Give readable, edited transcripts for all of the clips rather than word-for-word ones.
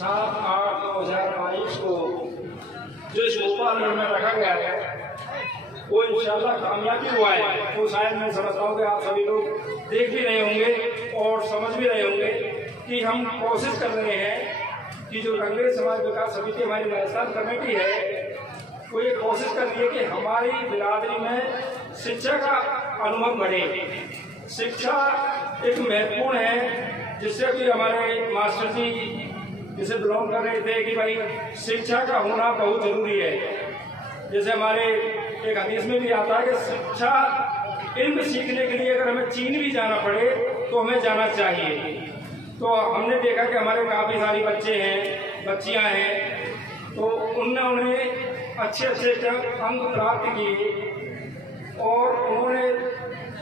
7/8/2022 को जो इस भोपाल में रखा गया है वो इंशाल्लाह कामयाबी हुआ है। तो शायद मैं समझता हूँ कि आप सभी लोग देख भी रहे होंगे और समझ भी रहे होंगे कि हम कोशिश कर रहे हैं कि जो रंगरेज समाज विकास समिति हमारी राजस्थान कमेटी है वो ये कोशिश कर रही है कि हमारी बिरादरी में शिक्षा का अनुभव बढ़े। शिक्षा एक महत्वपूर्ण है, जिससे कि हमारे मास्टर जी जिसे बिलोंग कर रहे थे कि भाई शिक्षा का होना बहुत जरूरी है। जैसे हमारे एक हदीस में भी आता है कि शिक्षा इल्म सीखने के लिए अगर हमें चीन भी जाना पड़े तो हमें जाना चाहिए। तो हमने देखा कि हमारे काफ़ी सारी बच्चे हैं, बच्चियां हैं, तो उन्होंने अच्छे अंक प्राप्त किए और उन्होंने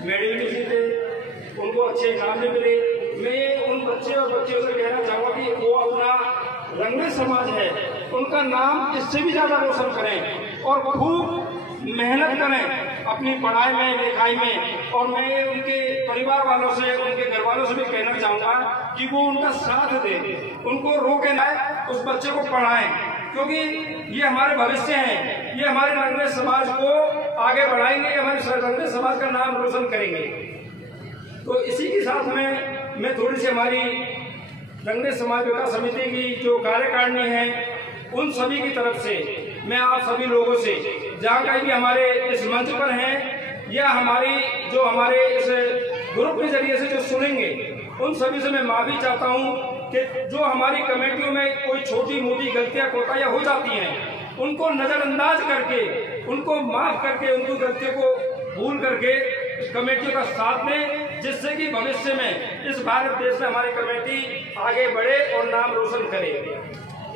मेडल भी जीते, उनको अच्छे इनाम भी मिले। मैं उन बच्चे और बच्चियों से कहना चाहूँगा कि वो अपना रंगरेज समाज है उनका नाम इससे भी ज़्यादा रोशन करें और खूब मेहनत करें अपनी पढ़ाई में, लिखाई में। और मैं उनके परिवार वालों से, उनके घर वालों से भी कहना चाहूँगा कि वो उनका साथ दें, उनको रोके ना, उस बच्चे को पढ़ाएं, क्योंकि ये हमारे भविष्य हैं, ये हमारे रंगरेज समाज को आगे बढ़ाएंगे, हमारे रंगरेज समाज का नाम रोशन करेंगे। तो इसी के साथ में मैं थोड़ी सी हमारी रंगरेज समाज विकास समिति की जो कार्यकारिणी है उन सभी की तरफ से मैं आप सभी लोगों से जहाँ कहीं भी हमारे इस मंच पर हैं या हमारे इस ग्रुप के जरिए से जो सुनेंगे उन सभी से मैं माफी चाहता हूँ कि जो हमारी कमेटियों में कोई छोटी मोटी गलतियां कोताहियां हो जाती हैं उनको नजरअंदाज करके, उनको माफ करके, उनकी गलतियों को भूल करके इस कमेटियों का साथ दें, जिससे कि भविष्य में इस भारत देश में हमारी कमेटी आगे बढ़े और नाम रोशन करे।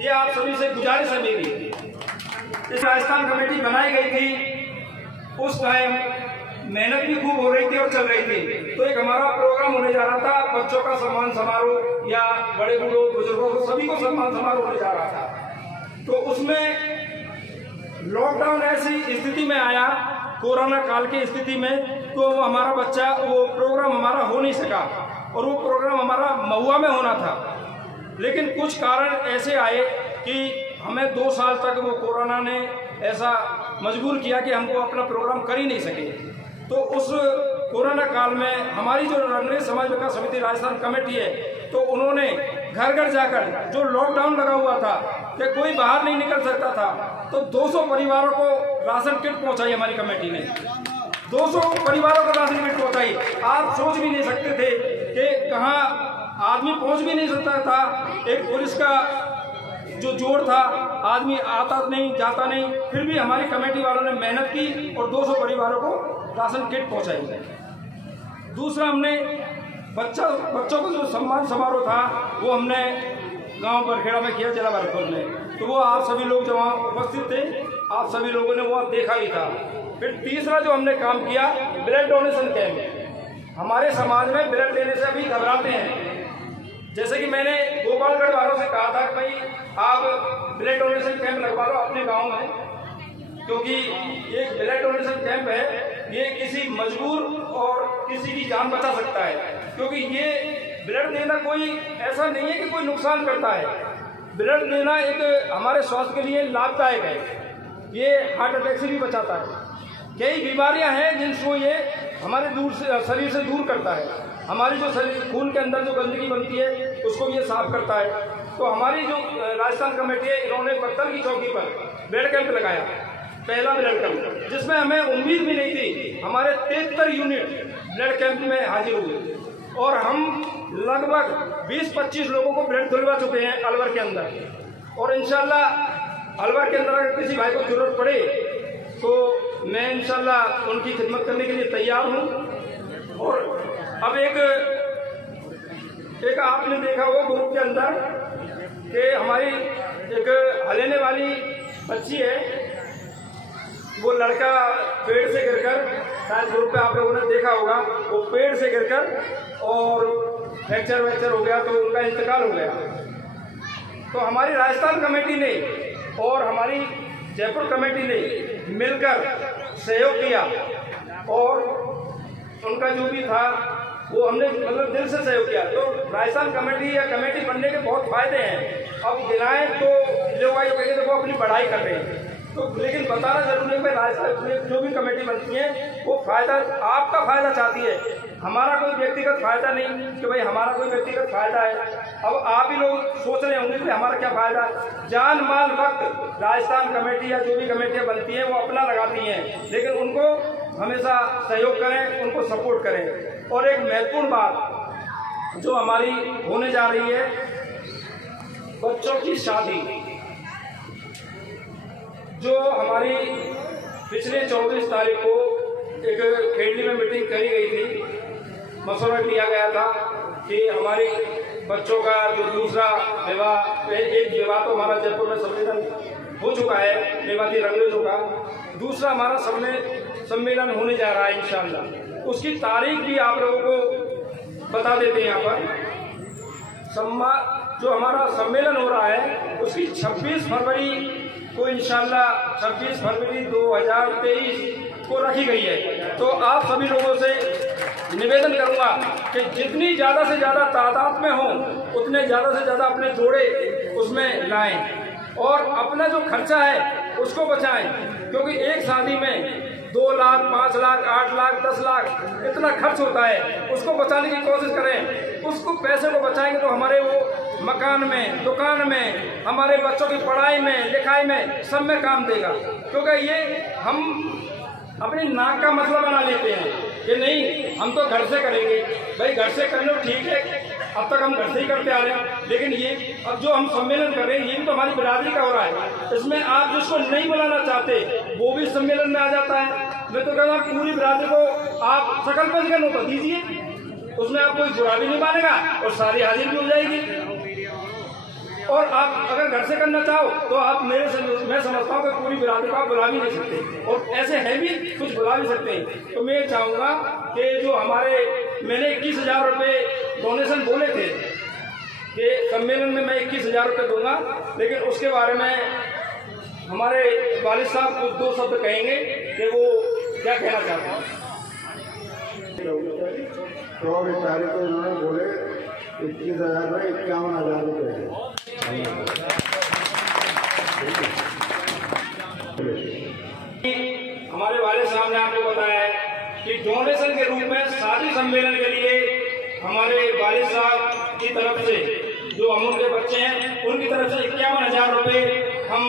ये आप सभी से गुजारिश है मेरी। इस राजस्थान कमेटी बनाई गई थी उस टाइम मेहनत भी खूब हो रही थी और चल रही थी। तो एक हमारा प्रोग्राम होने जा रहा था, बच्चों का सम्मान समारोह या बड़े बूढ़ों बुजुर्गों को सभी को सम्मान समारोह होने जा रहा था। तो उसमें लॉकडाउन ऐसी स्थिति में आया, कोरोना काल की स्थिति में, तो हमारा वो प्रोग्राम हमारा हो नहीं सका और वो प्रोग्राम हमारा महुआ में होना था। लेकिन कुछ कारण ऐसे आए कि हमें 2 साल तक वो कोरोना ने ऐसा मजबूर किया कि हमको अपना प्रोग्राम कर ही नहीं सके। तो उस कोरोना काल में हमारी जो रंगरेज समाज विकास समिति राजस्थान कमेटी है तो उन्होंने घर घर जाकर, जो लॉकडाउन लगा हुआ था कि कोई बाहर नहीं निकल सकता था, तो 200 परिवारों को राशन किट पहुंचाई हमारी कमेटी ने। 200 परिवारों को राशन किट पहुंचाई। आप सोच भी नहीं सकते थे कि कहाँ आदमी पहुंच भी नहीं सकता था। एक पुलिस का जो जोर था, आदमी आता नहीं, जाता नहीं, फिर भी हमारी कमेटी वालों ने मेहनत की और 200 परिवारों को राशन किट पहुंचाई। दूसरा, हमने बच्चों का जो सम्मान समारोह था वो हमने गांव बरखेड़ा में किया, जिला भरतपुर में। तो वो आप सभी लोग जो वहाँ उपस्थित थे, आप सभी लोगों ने वहाँ देखा भी था। फिर तीसरा जो हमने काम किया, ब्लड डोनेशन कैंप। हमारे समाज में ब्लड देने से अभी घबराते हैं। जैसे कि मैंने गोपालगढ़ वालों से कहा था कि भाई आप ब्लड डोनेशन कैंप लगवा लो अपने गांव में, क्योंकि ये ब्लड डोनेशन कैंप है, ये किसी मजबूर और किसी की जान बचा सकता है। क्योंकि ये ब्लड देना कोई ऐसा नहीं है कि कोई नुकसान करता है। ब्लड देना एक हमारे स्वास्थ्य के लिए लाभदायक है। ये हार्ट अटैक से भी बचाता है। कई बीमारियां हैं जिनको ये हमारे शरीर से दूर करता है। हमारी जो खून के अंदर जो गंदगी बनती है उसको ये साफ करता है। तो हमारी जो राजस्थान कमेटी है, इन्होंने पत्थर की चौकी पर ब्लड कैंप लगाया, पहला ब्लड कैंप, जिसमें हमें उम्मीद भी नहीं थी। हमारे 73 यूनिट ब्लड कैंप में हाजिर हुए और हम लगभग 20-25 लोगों को ब्लड दिलवा चुके हैं अलवर के अंदर। और इंशाल्लाह अलवर के अंदर अगर किसी भाई को जरूरत पड़े तो मैं इंशाल्लाह उनकी खिदमत करने के लिए तैयार हूँ। और अब एक आपने देखा होगा ग्रुप के अंदर कि हमारी एक हलेने वाली बच्ची है, वो लड़का पेड़ से गिरकर, शायद ग्रुप पे आप लोगों ने देखा होगा, वो पेड़ से गिरकर और फ्रैक्चर हो गया, तो उनका इंतकाल हो गया। तो हमारी राजस्थान कमेटी ने और हमारी जयपुर कमेटी ने मिलकर सहयोग किया और उनका जो भी था वो हमने मतलब दिल से सहयोग किया। तो राजस्थान कमेटी या कमेटी बनने के बहुत फायदे हैं। अब अपनी पढ़ाई कर रहे हैं। तो लेकिन बताना जरूरी है कि राजस्थान में जो भी कमेटी बनती है वो फायदा, आपका फायदा चाहती है, हमारा कोई व्यक्तिगत फायदा नहीं कि भाई हमारा कोई व्यक्तिगत फायदा है। अब आप ही लोग सोच रहे होंगे कि हमारा क्या फायदा, जान माल वक्त राजस्थान कमेटी या जो भी कमेटियां बनती हैं वो अपना लगाती हैं, लेकिन उनको हमेशा सहयोग करें, उनको सपोर्ट करें। और एक महत्वपूर्ण बात जो हमारी होने जा रही है, बच्चों की शादी, जो हमारी पिछले 24 तारीख को एक खेड़ी में मीटिंग करी गई थी, मशवरा लिया गया था कि हमारी बच्चों का जो दूसरा विवाह, एक विवाह तो हमारा जयपुर में सम्मेलन हो चुका है मेवाती रंगरेजों का, दूसरा हमारा सम्मेलन होने जा रहा है इंशाअल्लाह। उसकी तारीख भी आप लोगों को बता देते हैं। यहाँ पर जो हमारा सम्मेलन हो रहा है उसकी 26 फरवरी को इंशाअल्लाह 26 फरवरी 2023 को रखी गई है। तो आप सभी लोगों से निवेदन करूंगा कि जितनी ज़्यादा से ज़्यादा तादाद में हो उतने ज़्यादा से ज़्यादा अपने जोड़े उसमें लाएं और अपना जो खर्चा है उसको बचाएं, क्योंकि एक शादी में 2 लाख, 5 लाख, 8 लाख, 10 लाख इतना खर्च होता है, उसको बचाने की कोशिश करें। उसको पैसे को बचाएंगे तो हमारे वो मकान में, दुकान में, हमारे बच्चों की पढ़ाई में, लिखाई में, सब में काम देगा। क्योंकि ये हम अपनी नाक का मसला बना लेते हैं कि नहीं हम तो घर से करेंगे। भाई घर से कर लो ठीक है, अब तक हम घर से ही करते आ रहे हैं, लेकिन ये अब जो हम सम्मेलन कर रहे हैं ये भी तो हमारी बिरादरी का हो रहा है। इसमें आप जिसको नहीं बुलाना चाहते वो भी सम्मेलन में आ जाता है। मैं तो कहता हूँ पूरी बिरादरी को आप सकल पंच का नोटा दीजिए, उसमें आप कोई बुरा भी नहीं मानेगा और सारी हाजिर भी हो जाएगी। और आप अगर घर से करना चाहो तो आप मैं समझता हूँ कि पूरी बिरादरी को आप बुला भी नहीं सकते, और ऐसे हैं भी कुछ बुला भी सकते हैं। तो मैं चाहूँगा कि जो हमारे, मैंने 21,000 रुपये डोनेशन बोले थे कि सम्मेलन में मैं 21,000 रुपये दूंगा, लेकिन उसके बारे में हमारे वालिद साहब कुछ 2 शब्द कहेंगे कि वो क्या कहना चाहते हैं। 24 तारीख को उन्होंने बोले 21,000 में 51,000 रुपये। हमारे वालिद साहब ने आपको बताया है कि डोनेशन के रूप में शादी सम्मेलन के लिए हमारे वालिद साहब की तरफ से जो अमूल के बच्चे हैं उनकी तरफ से 51,000 रुपये हम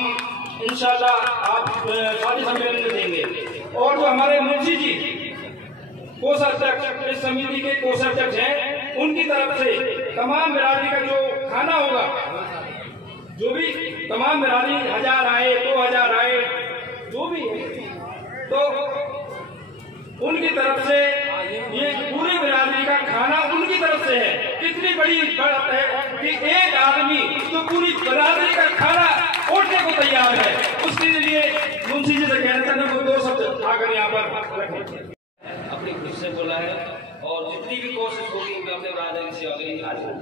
इंशाल्लाह आप शादी सम्मेलन में देंगे। और जो हमारे मुंशी जी कोषाध्यक्ष, इस समिति के कोषाध्यक्ष हैं, उनकी तरफ से तमाम बिरादरी का जो खाना होगा, जो भी तमाम बिरादरी 1000 आए, 2000 आए, जो भी है, तो उनकी तरफ से ये पूरी बिरादरी का खाना उनकी तरफ से है। कितनी बड़ी बात है कि एक आदमी तो पूरी बिरादरी का खाना ओढ़ने को तैयार है। उसके लिए मुंशी जी से कहना चाहते हैं 2 शब्द आकर यहाँ पर रखें। अपनी खुद से बोला है और जितनी भी कोशिश होगी मैं अपने बिरादरी की सेवा के लिए हाजिर हूँ।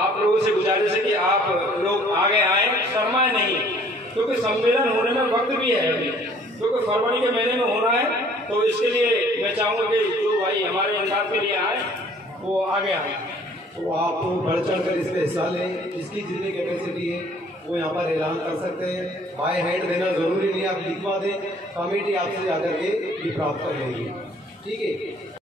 आप लोगों से गुजारिश है कि आप लोग आगे आए, शर्माए नहीं, क्योंकि सम्मेलन होने में वक्त भी है अभी, क्योंकि फरवरी के महीने में होना है। तो इसके लिए मैं चाहूँगा कि जो भाई हमारे अंदाज के लिए आए वो आगे आए। तो आप बढ़ चढ़ कर इसमें हिस्सा लें, इसकी जितनी कैपेसिटी है वो यहाँ पर ऐलान कर सकते हैं। बाय हैंड देना जरूरी नहीं, आप लिखवा दें, कमेटी आपसे जाकर के ये प्राप्त कर लेगी। ठीक है।